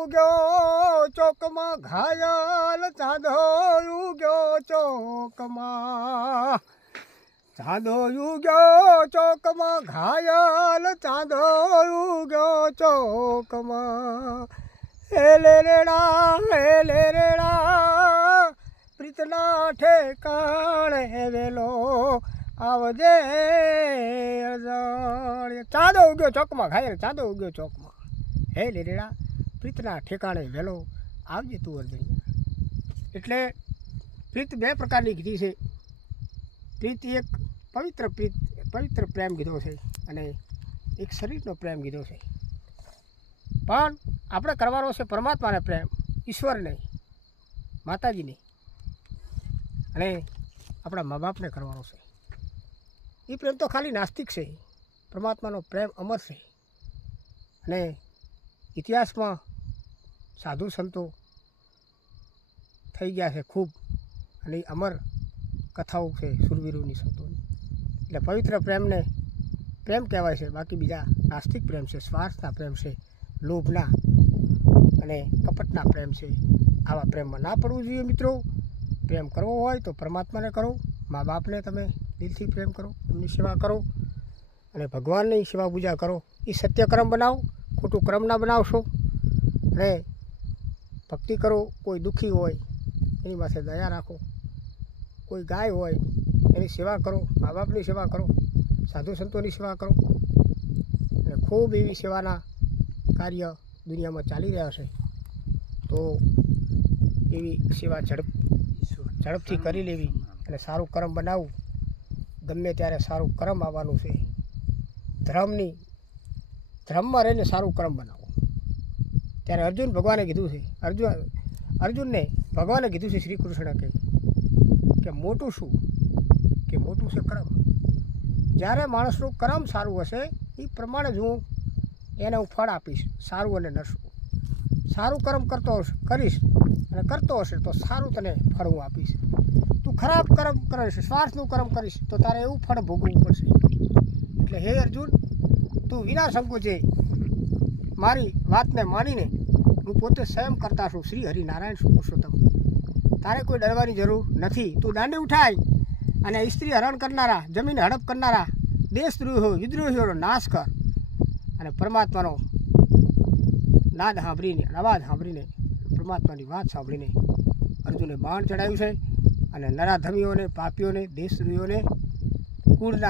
ઉગ્યો ચોકમાં ઘાયલ ચાંદો ઉગ્યો ચોકમાં ચાંદો ઉગ્યો ચોકમાં ઘાયલ ચાંદો ઉગ્યો ચોકમાં હે લે રેડા પ્રીતના ઠેકાણે વેલો આવજે ચાંદો ઉગ્યો ચોકમાં ઘાયલ ચાંદો ઉગ્યો ચોકમાં હે લેરેડા પ્રીતના ઠેકાણે વહેલો આવજે તું અર્જણિયા. એટલે પ્રીત બે પ્રકારની કીધી છે. પ્રીત એક પવિત્ર પ્રેમ કીધો છે અને એક શરીરનો પ્રેમ કીધો છે. પણ આપણે કરવાનો છે પરમાત્માને પ્રેમ, ઈશ્વરને, માતાજીને અને આપણા મા બાપને કરવાનો છે. એ પ્રેમ તો ખાલી નાસ્તિક છે. પરમાત્માનો પ્રેમ અમર છે અને ઇતિહાસમાં સાધુ સંતો થઈ ગયા છે ખૂબ અને અમર કથાઓ છે સુરવીરોની સંતોની. એટલે પવિત્ર પ્રેમને પ્રેમ કહેવાય છે. બાકી બીજા નાસ્તિક પ્રેમ છે, સ્વાર્થના પ્રેમ છે, લોભના અને કપટના પ્રેમ છે. આવા પ્રેમમાં ના પડવું જોઈએ મિત્રો. પ્રેમ કરવો હોય તો પરમાત્માને કરો, મા બાપને તમે દિલથી પ્રેમ કરો, એમની સેવા કરો અને ભગવાનની સેવા પૂજા કરો. એ સત્ય કર્મ બનાવો, ખોટું કર્મ ના બનાવશો અને ભક્તિ કરો. કોઈ દુઃખી હોય એની પાસે દયા રાખો, કોઈ ગાય હોય એની સેવા કરો, મા બાપની સેવા કરો, સાધુ સંતોની સેવા કરો અને ખૂબ એવી સેવાના કાર્ય દુનિયામાં ચાલી રહ્યા છે. તો એવી સેવા ઝડપથી કરી લેવી અને સારું કર્મ બનાવવું. ગમે ત્યારે સારું કર્મ આવવાનું છે. ધર્મમાં રહીને સારું કર્મ બનાવો. ત્યારે અર્જુન ભગવાને કીધું છે, અર્જુનને ભગવાને કીધું છે શ્રી કૃષ્ણ કે મોટું શું કે મોટું છે કર્મ. જ્યારે માણસનું કર્મ સારું હશે એ પ્રમાણે જ હું એને હું ફળ આપીશ, સારું અને નરસું. સારું કર્મ કરીશ અને કરતો હશે તો સારું તને ફળ હું આપીશ. તું ખરાબ કર્મ કરીશ, સ્વાર્થનું કર્મ કરીશ તો તારે એવું ફળ ભોગવવું પડશે. એટલે હે અર્જુન, તું વિના સંકોચે મારી વાતને માનીને, હું પોતે સ્વયં કરતા છું શ્રી હરિનારાયણ પુરુષોત્તમ. તારે કોઈ ડરવાની જરૂર નથી. તું દાંડી ઉઠાય અને સ્ત્રી હરણ કરનારા, જમીન હડપ કરનારા, દેશદ્રોહીઓ વિદ્રોહીઓનો નાશ કર અને પરમાત્માનો નાદ સાંભળીને, અવાજ સાંભળીને, પરમાત્માની વાત સાંભળીને અર્જુને બાણ ચડાવ્યું છે અને નરાધમીઓને, પાપીઓને, દેશદ્રોહીઓને, કુળના